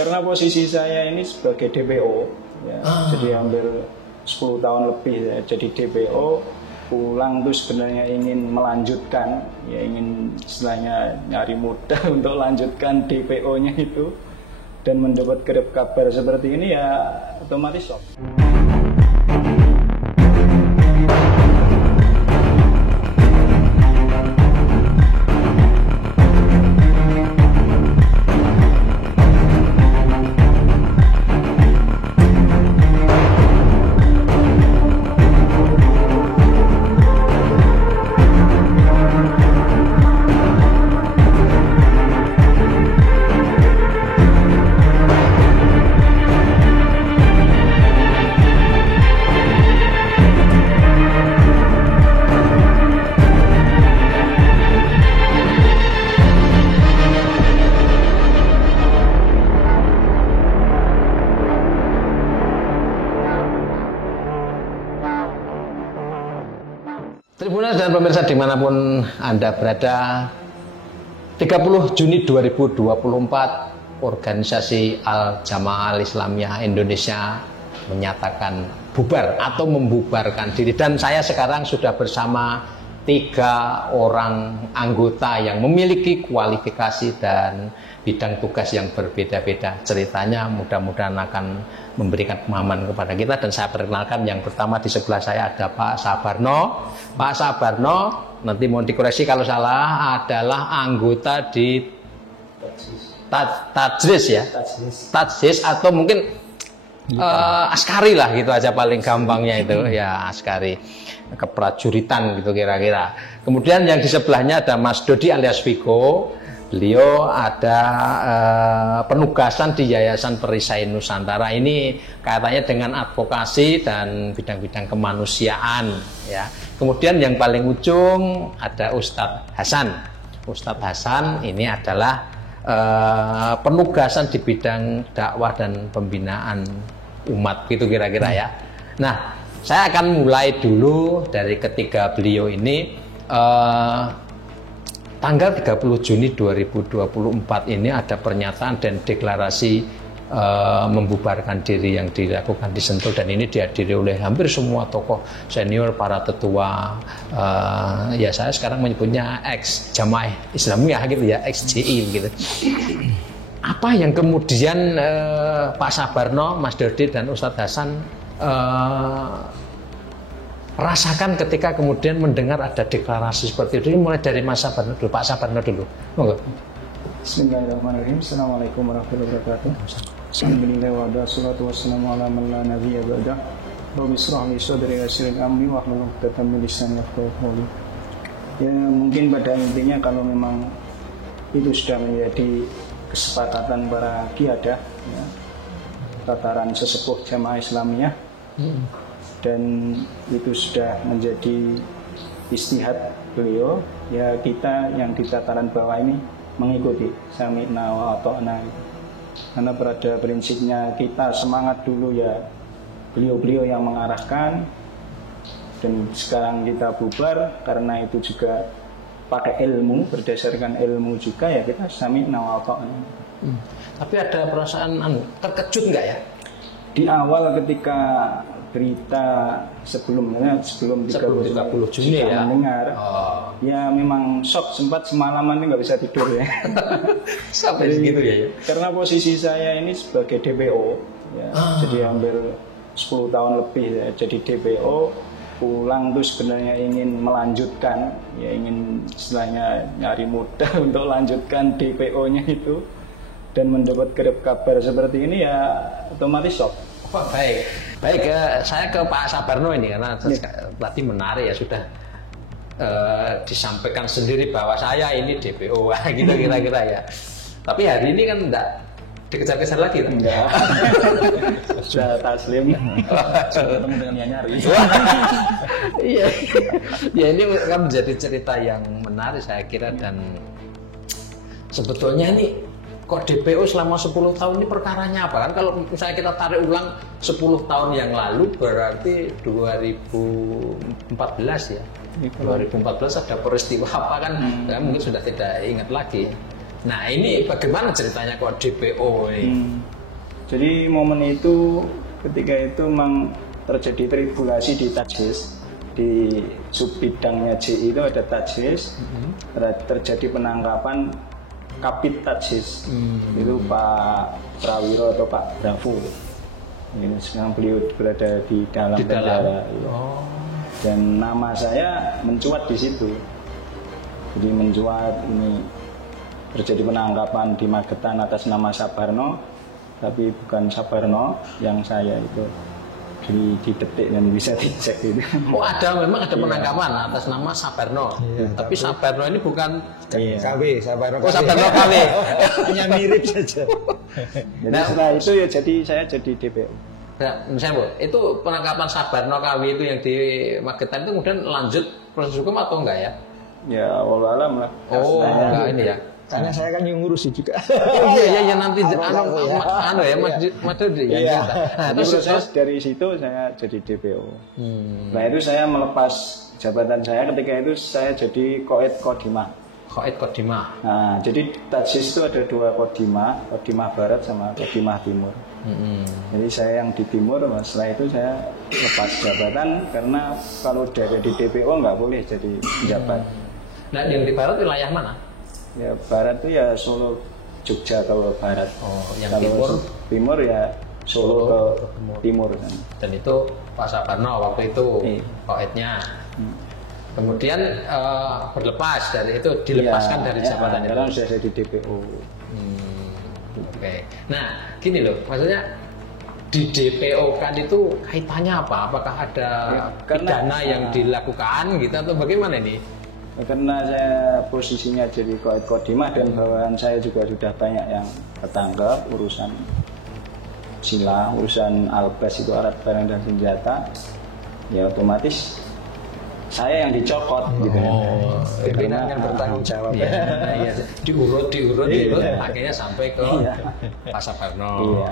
Karena posisi saya ini sebagai DPO, ya, jadi hampir 10 tahun lebih ya, jadi DPO, pulang tuh sebenarnya ingin melanjutkan, ya ingin istilahnya nyari modal untuk lanjutkan DPO-nya itu, dan mendapat kabar seperti ini ya otomatis shock. Tribuners dan pemirsa dimanapun Anda berada, 30 Juni 2024 organisasi Al-Jamaah Al-Islamiyah Indonesia menyatakan bubar atau membubarkan diri, dan saya sekarang sudah bersama 3 orang anggota yang memiliki kualifikasi dan bidang tugas yang berbeda-beda. Ceritanya mudah-mudahan akan memberikan pemahaman kepada kita, dan saya perkenalkan yang pertama di sebelah saya ada Pak Sabarno. Pak Sabarno, nanti mau dikoreksi kalau salah, adalah anggota di Tajris ya, Tajris atau mungkin askari lah gitu aja paling gampangnya itu ya, askari keprajuritan gitu kira-kira. Kemudian yang di sebelahnya ada Mas Dodi alias Vigo. Beliau ada penugasan di Yayasan Perisai Nusantara. Ini kaitannya dengan advokasi dan bidang-bidang kemanusiaan ya. Kemudian yang paling ujung ada Ustadz Hasan. Ustadz Hasan ini adalah penugasan di bidang dakwah dan pembinaan umat gitu kira-kira ya. Nah, saya akan mulai dulu dari ketiga beliau ini. Tanggal 30 Juni 2024 ini ada pernyataan dan deklarasi membubarkan diri yang dilakukan di Sentul, dan ini dihadiri oleh hampir semua tokoh senior, para tetua, ya saya sekarang menyebutnya ex Jamaah Islamiyah gitu ya, ex JI gitu. Apa yang kemudian Pak Sabarno, Mas Dodi dan Ustadz Hasan rasakan ketika kemudian mendengar ada deklarasi seperti itu? Mulai dari Mas Sabarno dulu, Pak Sabarno dulu. Monggo. Bismillahirrahmanirrahim. Assalamualaikum warahmatullahi wabarakatuh. Alhamdulillah wa wassalatu wassalamu ala man la nabiyya ba'da. Rabbi shrah li sadri wa yassir li amri wahlul 'uqdatam min lisani yafqahu qawli. Ya, mungkin pada intinya kalau memang itu sudah menjadi kesepakatan para qiyadah ya, tataran sesepuh Jamaah Islamiyah, dan itu sudah menjadi istihad beliau, ya kita yang di tataran bawah ini mengikuti sami'na wa ata'na. Karena pada prinsipnya kita semangat dulu ya, beliau-beliau yang mengarahkan, dan sekarang kita bubar karena itu juga pakai ilmu, berdasarkan ilmu juga ya, kita sami'na wa ata'na. Tapi ada perasaan terkejut nggak ya? Di awal ketika berita sebelum 30 Juni ya mendengar, ya memang shock, sempat semalaman ini nggak bisa tidur ya. Sampai segitu ya. Karena posisi saya ini sebagai DPO, ya, jadi hampir 10 tahun lebih ya, jadi DPO, pulang tuh sebenarnya ingin melanjutkan, ya ingin istilahnya nyari modal untuk lanjutkan DPO-nya itu, dan mendapat kabar seperti ini ya otomatis shock. Oh, baik, saya ke Pak Sabarno ini karena tadi menarik ya, sudah disampaikan sendiri bahwa saya ini DPO gitu kira-kira ya. Tapi hari ini kan enggak dikejar-kejar lagi kan? Enggak. Sudah taslim. Ketemu dengan yang nyari. Iya. Ya, ini kan menjadi cerita yang menarik saya kira, dan sebetulnya ini kok DPO selama 10 tahun ini perkaranya apa? Kan kalau misalnya kita tarik ulang 10 tahun yang lalu berarti 2014 ya. 2014 ada peristiwa apa kan? Saya mungkin sudah tidak ingat lagi. Nah ini bagaimana ceritanya kok DPO ini? Jadi momen itu ketika itu memang terjadi tribulasi di Tajis, di subbidangnya JI itu ada Tajis, terjadi penangkapan Kapit Tajis, itu Pak Prawiro atau Pak Bravo. Ini sekarang beliau berada di dalam penjara. Ya. Dan nama saya mencuat di situ. Jadi mencuat ini terjadi penangkapan di Magetan atas nama Sabarno, tapi bukan Sabarno yang saya itu didetik dan bisa dicek itu. Oh memang ada penangkapan atas nama Sabarno, tapi Sabarno ini bukan KW, Sabarno KW. Oh Sabarno KW, hanya mirip saja. Jadi setelah itu ya saya jadi DPO. Nah, misalnya Bu, itu penangkapan Sabarno KW itu yang di Magetan itu kemudian lanjut proses hukum atau enggak ya? Ya wallahu alam lah. Oh enggak ini ya. Karena saya kan yang ngurusi juga. Iya nanti Mas Dodi ya. Nah, itu proses dari situ saya jadi DPO. Nah itu saya melepas jabatan saya ketika itu saya jadi Koed Kodimah. Koed Kodimah. Nah jadi Tajis itu ada dua Kodimah, Kodimah Barat sama Kodimah Timur. Jadi saya yang di Timur, setelah itu saya lepas jabatan karena kalau udah jadi DPO nggak boleh jadi pejabat. Nah yang di Barat wilayah mana? Ya Barat itu ya Solo, Jogja kalau Barat. Oh, yang kalau Timur ya Solo ke Timur kan. Dan itu Pak Sabarno waktu itu koednya. Kemudian berlepas dari itu, dilepaskan dari jabatan itu. Sekarang sudah jadi DPO. Oke. Nah, gini loh, maksudnya di DPO kan itu kaitannya apa? Apakah ada pidana yang dilakukan gitu atau bagaimana ini? Karena saya posisinya jadi Koed Kodimah dan bawahan saya juga sudah banyak yang ketangkep urusan silang, urusan albas itu alat barang dan senjata, ya otomatis saya yang dicokot gitu. Pimpinan yang bertanggung jawab. Iya. diurut, akhirnya sampai ke Pak Sabarno.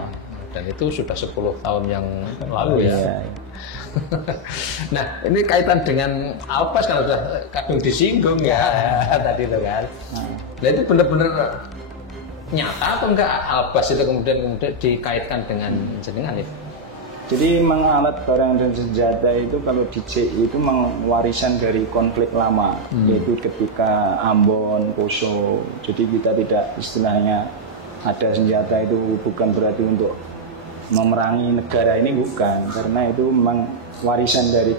Dan itu sudah 10 tahun yang lalu ya. Nah, ini kaitan dengan Alpas kalau sudah kadung disinggung ya tadi itu kan. Nah, itu benar-benar nyata atau enggak Alpas itu kemudian dikaitkan dengan jenengan itu? Jadi memang alat barang dan senjata itu kalau di CI itu memang warisan dari konflik lama, yaitu ketika Ambon, Poso. Jadi kita tidak istilahnya ada senjata itu bukan berarti untuk memerangi negara ini, bukan, karena itu memang warisan dari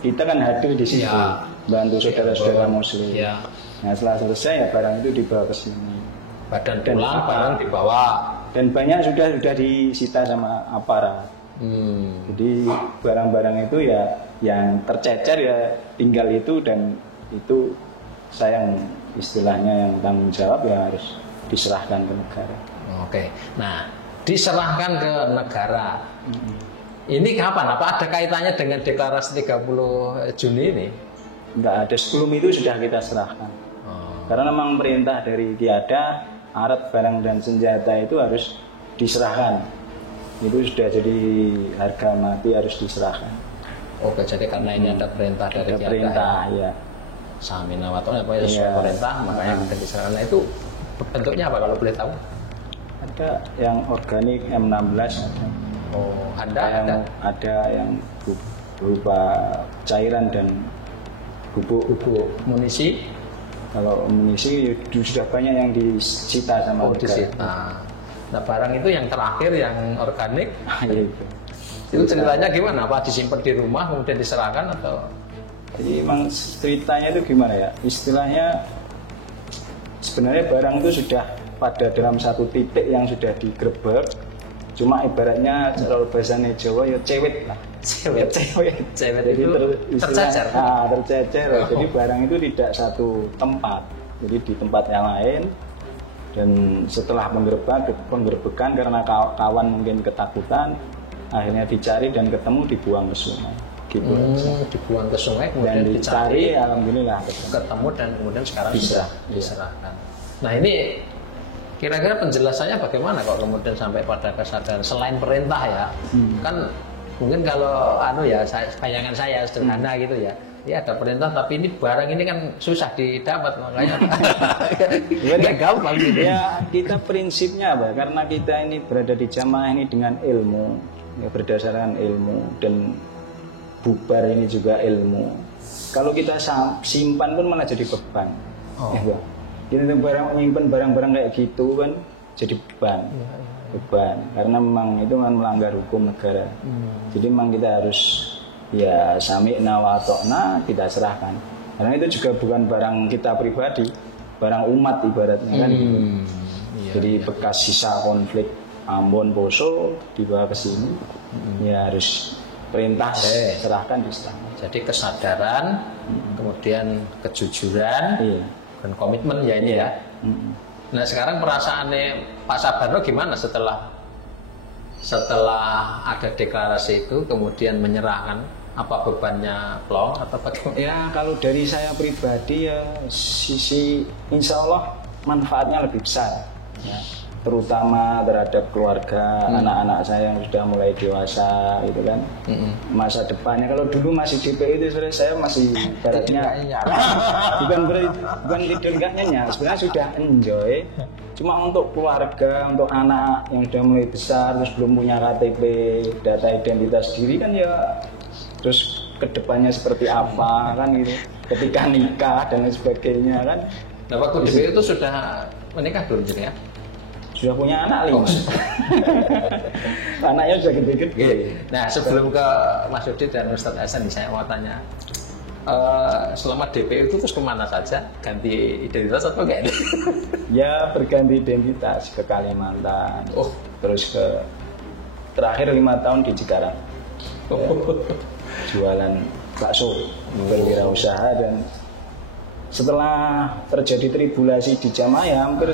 kita kan hadir di situ bantu saudara-saudara muslim. Nah setelah selesai ya barang itu dibawa ke sini. Badan pulang, barang dibawa. Dan banyak sudah disita sama aparat. Jadi barang-barang itu ya yang tercecer ya tinggal itu, dan itu sayang istilahnya yang tanggung jawab ya harus diserahkan ke negara. Oke. Nah, diserahkan ke negara. Ini kapan? Apa ada kaitannya dengan deklarasi 30 Juni ini? Enggak ada, sebelum itu sudah kita serahkan. Karena memang perintah dari Tiada, alat barang dan senjata itu harus diserahkan. Itu sudah jadi harga mati, harus diserahkan. Oke, jadi karena ini ada perintah dari Tiada. Perintah, ya. Samina waton apa ya, perintah, makanya kita diserahkan. Nah, itu bentuknya apa kalau boleh tahu? Ada yang organik M16. Ada yang berupa cairan dan bubuk munisi. Kalau munisi sudah banyak yang disita sama disita. Nah barang itu yang terakhir yang organik. Itu ceritanya gimana? Apa disimpan di rumah kemudian diserahkan atau? Jadi memang ceritanya itu gimana ya? Istilahnya sebenarnya barang itu sudah pada dalam satu titik yang sudah digerebek. Cuma ibaratnya kalau bahasanya Jawa ya cewek lah. Cewek Jadi tercecer. Tercecer. Jadi barang itu tidak satu tempat. Jadi di tempat yang lain. Dan setelah penggerbekan karena kawan mungkin ketakutan, akhirnya dicari dan ketemu, dibuang ke sungai. Gitu. Dibuang ke sungai kemudian dan dicari, alhamdulillah ketemu dan kemudian sekarang diserahkan. Nah ini kira-kira penjelasannya bagaimana kok kemudian sampai pada kesadaran selain perintah ya? Kan mungkin kalau bayangan saya sederhana gitu ya. Ya ada perintah, tapi ini barang ini kan susah didapat, makanya Ya, gampang gitu. Ya kita prinsipnya apa? Karena kita ini berada di jamaah ini dengan ilmu, ya berdasarkan ilmu dan bubar ini juga ilmu. Kalau kita simpan pun malah jadi beban. Ya, kita menyimpan barang-barang kayak gitu kan jadi beban. Karena memang itu kan melanggar hukum negara. Jadi memang kita harus ya sami'na wa ata'na, kita serahkan. Karena itu juga bukan barang kita pribadi, barang umat ibaratnya kan. Jadi bekas sisa konflik Ambon Poso dibawa ke sini, ya harus perintah serahkan diserahkan. Jadi kesadaran, kemudian kejujuran, dan komitmen ya ini ya. Nah sekarang perasaannya Pak Sabarno gimana setelah ada deklarasi itu, kemudian menyerahkan? Apa bebannya plong atau bagaimana? Ya kalau dari saya pribadi ya sisi insya Allah manfaatnya lebih besar ya. Terutama terhadap keluarga, anak-anak saya yang sudah mulai dewasa gitu kan. Masa depannya kalau dulu masih DPO itu saya masih baratnya bukan tidur enggak nyenyak, sebenarnya sudah enjoy. Cuma untuk keluarga, untuk anak yang sudah mulai besar terus belum punya KTP, data identitas diri kan ya, terus kedepannya seperti apa kan gitu, ketika nikah dan lain sebagainya kan. Nah waktu DPO itu sudah menikah belum jadi ya? Sudah punya anak 5. Anaknya sudah gede-gede. Nah sebelum ke Mas Yudi dan Ustadz Hasan, saya mau tanya, selama DPO itu terus kemana saja? Ganti identitas atau enggak? Ya berganti identitas ke Kalimantan, terus ke terakhir 5 tahun di Cikarang. Jualan bakso, berwirausaha, dan setelah terjadi tribulasi di jamaah ya hampir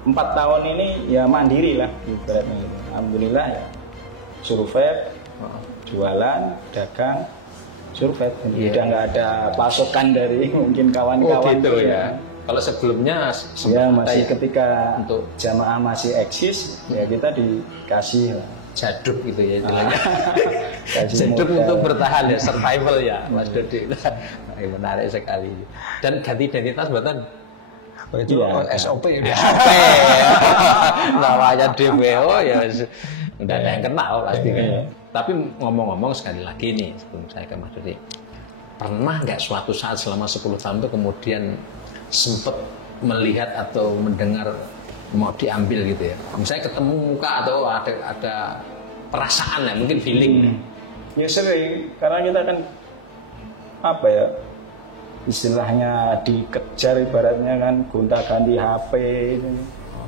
4 tahun ini ya mandiri lah ibaratnya. Alhamdulillah ya survei, jualan, dagang, survei. Udah nggak ada pasokan dari mungkin kawan-kawan gitu ya. Kalau sebelumnya ya masih ketika untuk jamaah masih eksis ya kita dikasih lah. Jaduk gitu ya istilahnya. Jaduk untuk bertahan ya, survival ya Mas Dodi. Menarik sekali. Dan ganti identitas buatan itu SOP ya. Namanya DPO ya udah ada yang kenal pasti kan. Tapi ngomong-ngomong sekali lagi nih sebelum saya ke Mas Dodi, pernah nggak suatu saat selama 10 tahun itu kemudian sempat melihat atau mendengar mau diambil gitu ya, misalnya ketemu muka atau ada perasaan ya, mungkin feeling? Ya sering, karena kita kan apa ya istilahnya dikejar ibaratnya kan, gonta-ganti HP.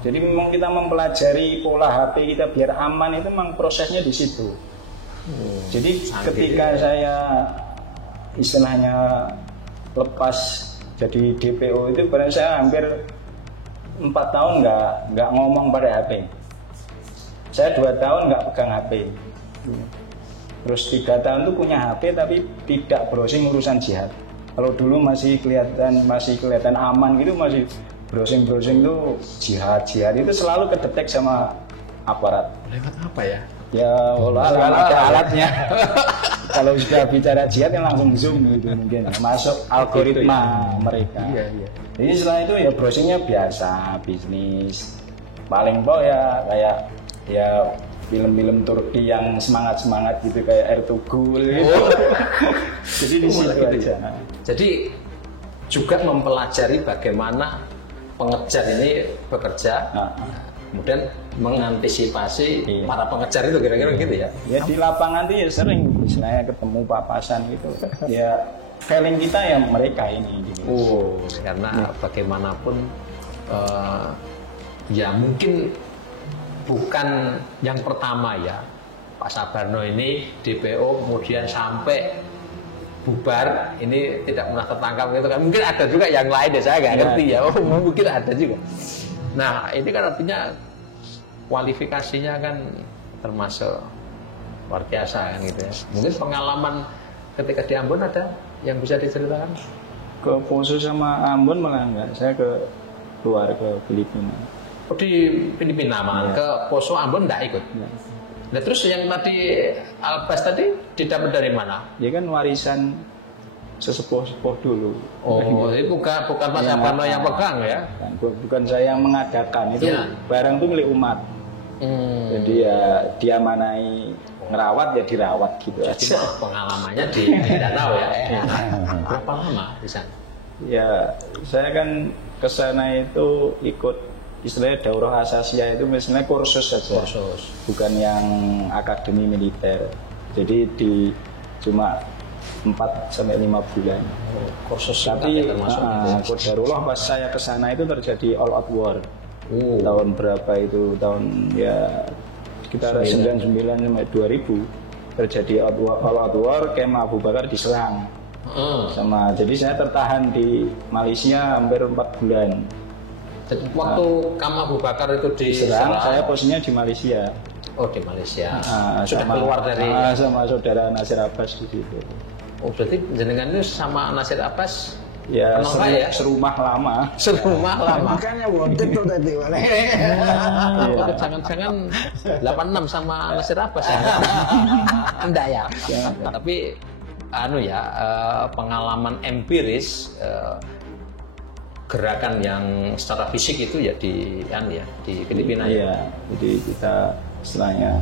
Jadi memang kita mempelajari pola HP kita biar aman itu memang prosesnya di situ. Jadi ketika saya istilahnya lepas jadi DPO itu berarti saya hampir 4 tahun nggak ngomong pada HP. Saya 2 tahun nggak pegang HP. Terus 3 tahun tuh punya HP tapi tidak browsing urusan jihad. Kalau dulu masih kelihatan aman gitu, masih browsing tuh jihad itu selalu kedetek sama aparat. Lewat apa ya? Ya Allah ada alatnya. Kalau sudah bicara jihad yang langsung zoom gitu mungkin masuk algoritma mereka. Iya. Jadi setelah itu ya browsingnya biasa bisnis. Paling ya kayak ya film-film Turki yang semangat gitu kayak Ertugrul gitu. Jadi di situ aja. Jadi juga mempelajari bagaimana pengejar ini bekerja, kemudian mengantisipasi para pengejar itu kira-kira gitu ya. Ya di lapangan itu ya sering misalnya ketemu papasan gitu. Ya feeling kita ya mereka ini gitu. Karena bagaimanapun ya mungkin bukan yang pertama ya Pak Sabarno ini DPO kemudian sampai bubar ini tidak pernah tertangkap gitu kan. Mungkin ada juga yang lain ya, saya nggak ngerti ya. Mungkin ada juga. Nah ini kan artinya kualifikasinya kan termasuk luar biasa kan gitu ya. Mungkin pengalaman ketika di Ambon ada yang bisa diceritakan? Ke Poso sama Ambon malah enggak, saya keluar ke Filipina. Oh di Filipina malah, ke Poso Ambon enggak ikut? Nah terus yang tadi Albas tadi didapat dari mana? Ya kan warisan sesepuh dulu. Oh, ini bukan Pak Saparno yang pegang ya? Bukan saya yang mengadakan, itu barang itu milik umat. Jadi ya diamanai ngerawat ya dirawat gitu aja. Pengalamannya di Danau ya. Berapa lama di sana? Ya, saya kan ke sana itu ikut istilahnya daurah asasiyah itu misalnya kursus saja. Bukan yang akademi militer. Jadi cuma 4 sampai 5 bulan. Kursus tapi qadarullah pas saya ke sana itu terjadi all out war. Tahun berapa itu? Tahun ya sekitar 99 sampai 2000 terjadi all out war, Kemah Abu Bakar diserang. Jadi saya tertahan di Malaysia hampir 4 bulan. Jadi waktu Kemah Abu Bakar itu diserang, saya posisinya di Malaysia. Oh, di Malaysia. Sudah keluar dari sama saudara Nasir Abbas di situ. Oh, berarti jenengan itu sama Nasir Abbas ya, serumah lama. Serumah lama. Makanya wanted tuh tadi. Jangan-jangan 86 sama Nasir Abbas ya? Enggak ya. Tapi pengalaman empiris gerakan yang secara fisik itu ya di Filipina ya. Jadi kita istilahnya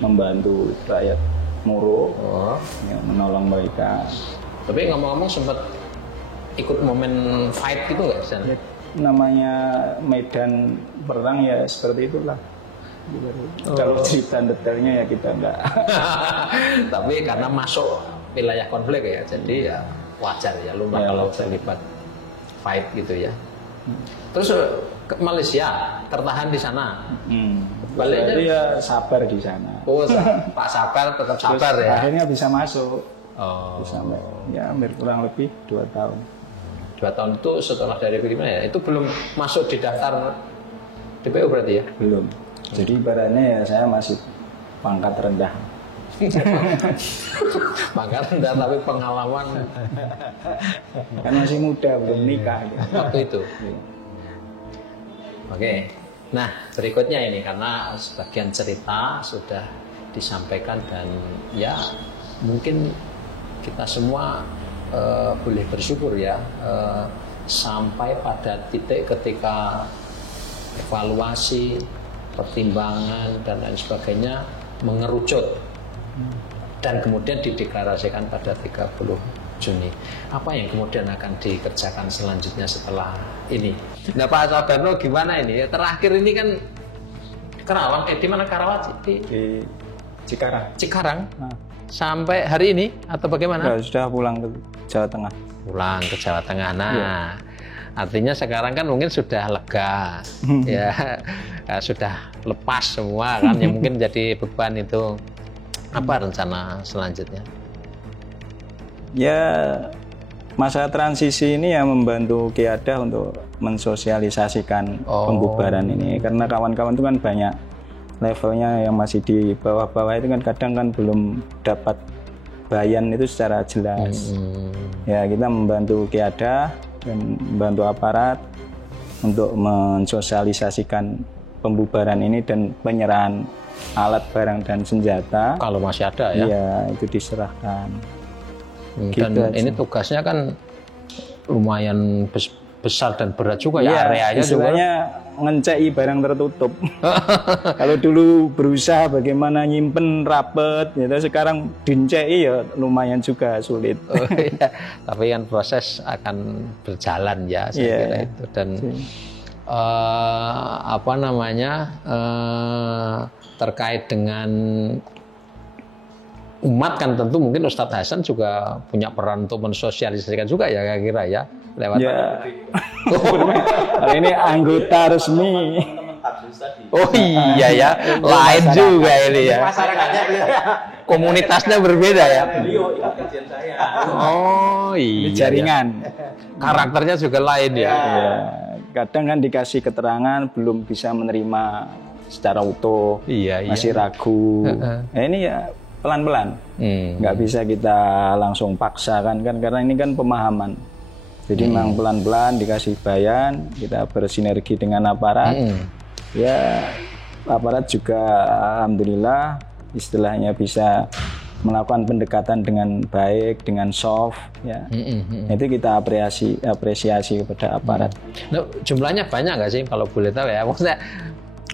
membantu rakyat Moro, menolong mereka. Tapi ngomong-ngomong sempat ikut momen fight gitu nggak sih? Ya, namanya medan perang ya seperti itulah. Kalau cerita detailnya ya kita enggak. Tapi karena masuk wilayah konflik ya, jadi ya wajar ya lumrah kalau terlibat fight gitu ya. Terus ke Malaysia tertahan di sana. Baliknya ya sabar di sana. Oh, Pak Sabar tetap sabar ya. Akhirnya bisa masuk. Bisa ya hampir kurang lebih 2 tahun. 2 tahun itu setelah dari Filipina ya. Itu belum masuk di daftar DPO berarti ya? Belum. Jadi ibaratnya ya saya masih pangkat rendah. Pangkat rendah tapi pengalaman. Kan masih muda belum nikah. Waktu itu. Oke. Nah, berikutnya ini karena sebagian cerita sudah disampaikan dan ya mungkin kita semua boleh bersyukur ya sampai pada titik ketika evaluasi, pertimbangan dan lain sebagainya mengerucut dan kemudian dideklarasikan pada 30 Juni. Apa yang kemudian akan dikerjakan selanjutnya setelah ini? Nah, Pak Sabarno gimana ini? Terakhir ini kan Kerawang, di mana Karawat? Di Cikarang. Cikarang. Sampai hari ini atau bagaimana? Ya, sudah pulang ke Jawa Tengah. Pulang ke Jawa Tengah. Nah, artinya sekarang kan mungkin sudah lega, ya sudah lepas semua kan, yang mungkin jadi beban itu. Apa rencana selanjutnya? Ya, masa transisi ini ya membantu Kiada untuk mensosialisasikan pembubaran ini, karena kawan-kawan itu kan banyak levelnya yang masih di bawah-bawah itu kan kadang kan belum dapat bayan itu secara jelas. Ya, kita membantu Kiada dan membantu aparat untuk mensosialisasikan pembubaran ini dan penyerahan alat barang dan senjata. Kalau masih ada ya? Iya, itu diserahkan. Dan gitu ini tugasnya kan lumayan besar dan berat juga ya, areanya juga. Ngeceki barang tertutup. Kalau dulu berusaha bagaimana nyimpen rapet, ya sekarang dinceki ya lumayan juga sulit. Tapi kan proses akan berjalan ya, saya kira itu. Dan terkait dengan umat kan tentu mungkin Ustadz Hasan juga punya peran untuk mensosialisasikan juga ya, kira-kira ya, lewat ini anggota resmi. Oh iya ya, lain juga ini ya. Masyarakatnya Komunitasnya berbeda ya. Oh iya. Jaringan. Karakternya juga lain ya. Kadang kan dikasih keterangan belum bisa menerima secara utuh, masih ragu. Nah, ini ya pelan-pelan, nggak bisa kita langsung paksa kan karena ini kan pemahaman. Jadi memang pelan-pelan dikasih bayan, kita bersinergi dengan aparat. Ya aparat juga alhamdulillah istilahnya bisa melakukan pendekatan dengan baik, dengan soft, ya. Itu kita apresiasi kepada aparat. Nah, jumlahnya banyak nggak sih kalau boleh tahu ya? Maksudnya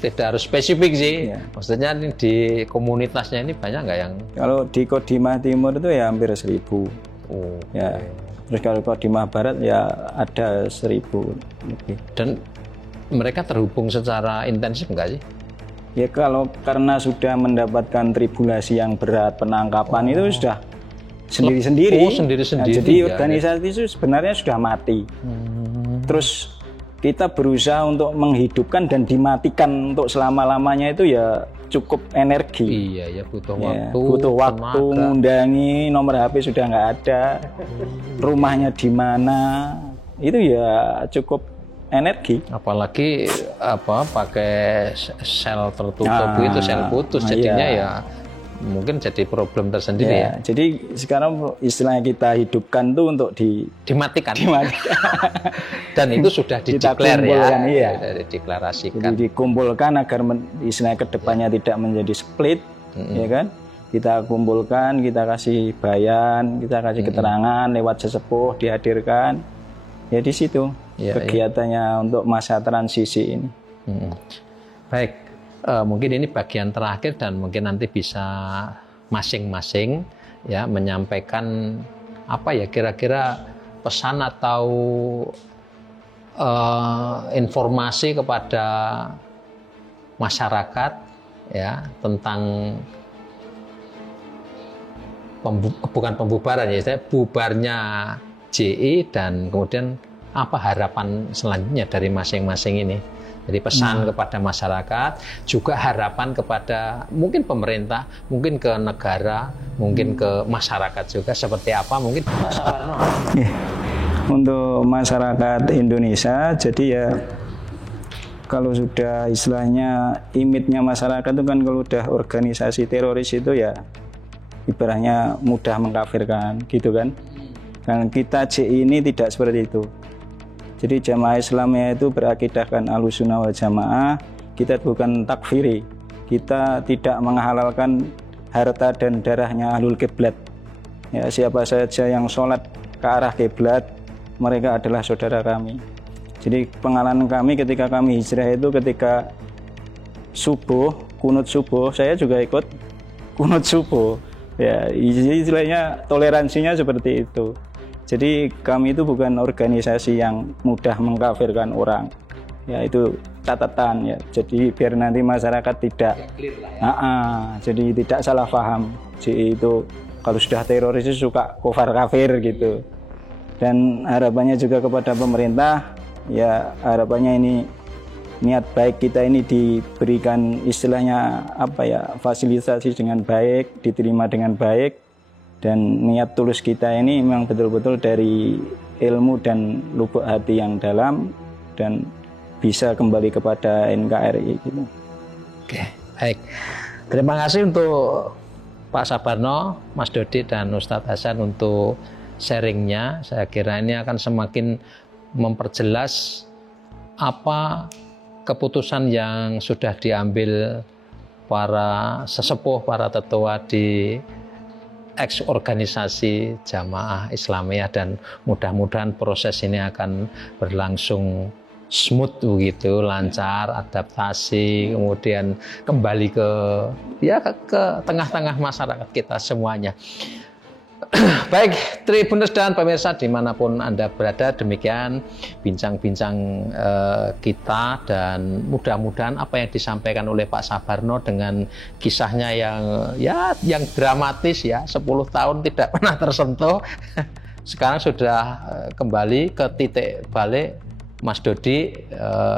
tidak harus spesifik sih. Maksudnya di komunitasnya ini banyak nggak yang? Kalau di Kodimah Timur itu ya hampir 1.000. Ya. Terus kalau Kodimah Barat ya ada 1.000 lebih. Dan mereka terhubung secara intensif nggak sih? Ya kalau karena sudah mendapatkan tribulasi yang berat, penangkapan itu sudah sendiri-sendiri. Sendiri-sendiri. Nah, jadi organisasi itu sebenarnya sudah mati. Terus kita berusaha untuk menghidupkan dan dimatikan untuk selama-lamanya itu ya cukup energi. Iya, ya butuh waktu. Butuh waktu, ngundangi, nomor HP sudah nggak ada, rumahnya di mana, itu ya cukup energi. Apalagi pakai sel tertutup itu sel putus, jadinya ya mungkin jadi problem tersendiri ya. Jadi sekarang istilahnya kita hidupkan tuh untuk dimatikan. Dan itu sudah dideklar ya, dideklarasikan. Jadi dikumpulkan agar istilahnya kedepannya tidak menjadi split, ya kan? Kita kumpulkan, kita kasih bayan, kita kasih keterangan lewat sesepuh, dihadirkan. Ya di situ kegiatannya untuk masa transisi ini. Baik, mungkin ini bagian terakhir dan mungkin nanti bisa masing-masing ya menyampaikan apa ya kira-kira pesan atau informasi kepada masyarakat ya tentang bukan pembubaran ya, bubarnya JI dan kemudian apa harapan selanjutnya dari masing-masing ini. Jadi pesan kepada masyarakat, juga harapan kepada mungkin pemerintah, mungkin ke negara, mungkin ke masyarakat juga seperti apa mungkin. Untuk masyarakat Indonesia, jadi ya kalau sudah istilahnya image-nya masyarakat itu kan kalau udah organisasi teroris itu ya ibaratnya mudah mengkafirkan gitu kan. Dan kita JI ini tidak seperti itu. Jadi jamaah Islamiyah itu berakidahkan Ahlussunnah wal Jamaah, kita bukan takfiri. Kita tidak menghalalkan harta dan darahnya ahlul kiblat. Ya, siapa saja yang sholat ke arah kiblat, mereka adalah saudara kami. Jadi pengalaman kami ketika kami hijrah itu ketika subuh, kunut subuh, saya juga ikut kunut subuh. Ya, istilahnya toleransinya seperti itu. Jadi kami itu bukan organisasi yang mudah mengkafirkan orang. Ya itu catatan ya. Jadi biar nanti masyarakat tidak jadi tidak salah paham. Jadi itu kalau sudah teroris itu suka kufar kafir gitu. Dan harapannya juga kepada pemerintah ya harapannya ini niat baik kita ini diberikan istilahnya apa ya fasilitasi dengan baik, diterima dengan baik. Dan niat tulus kita ini memang betul-betul dari ilmu dan lubuk hati yang dalam dan bisa kembali kepada NKRI gitu. Oke, baik. Terima kasih untuk Pak Sabarno, Mas Dodi dan Ustadz Hasan untuk sharingnya. Saya kira ini akan semakin memperjelas apa keputusan yang sudah diambil para sesepuh, para tetua di ex-organisasi Jamaah Islamiyah dan mudah-mudahan proses ini akan berlangsung smooth begitu, lancar, adaptasi, kemudian kembali ke tengah-tengah masyarakat kita semuanya. Baik, Tribuners dan pemirsa dimanapun Anda berada, demikian bincang-bincang kita dan mudah-mudahan apa yang disampaikan oleh Pak Sabarno dengan kisahnya yang dramatis ya, 10 tahun tidak pernah tersentuh, sekarang sudah kembali ke titik balik. Mas Dodi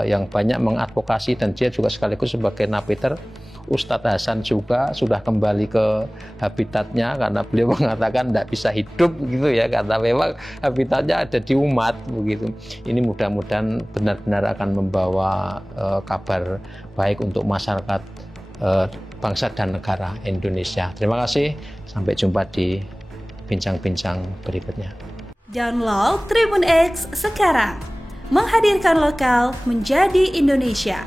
yang banyak mengadvokasi dan dia juga sekaligus sebagai napiter. Ustadz Hasan juga sudah kembali ke habitatnya karena beliau mengatakan tidak bisa hidup gitu ya, karena memang habitatnya ada di umat begitu. Ini mudah-mudahan benar-benar akan membawa kabar baik untuk masyarakat bangsa dan negara Indonesia. Terima kasih, sampai jumpa di bincang-bincang berikutnya. Download Tribun X sekarang, menghadirkan lokal menjadi Indonesia.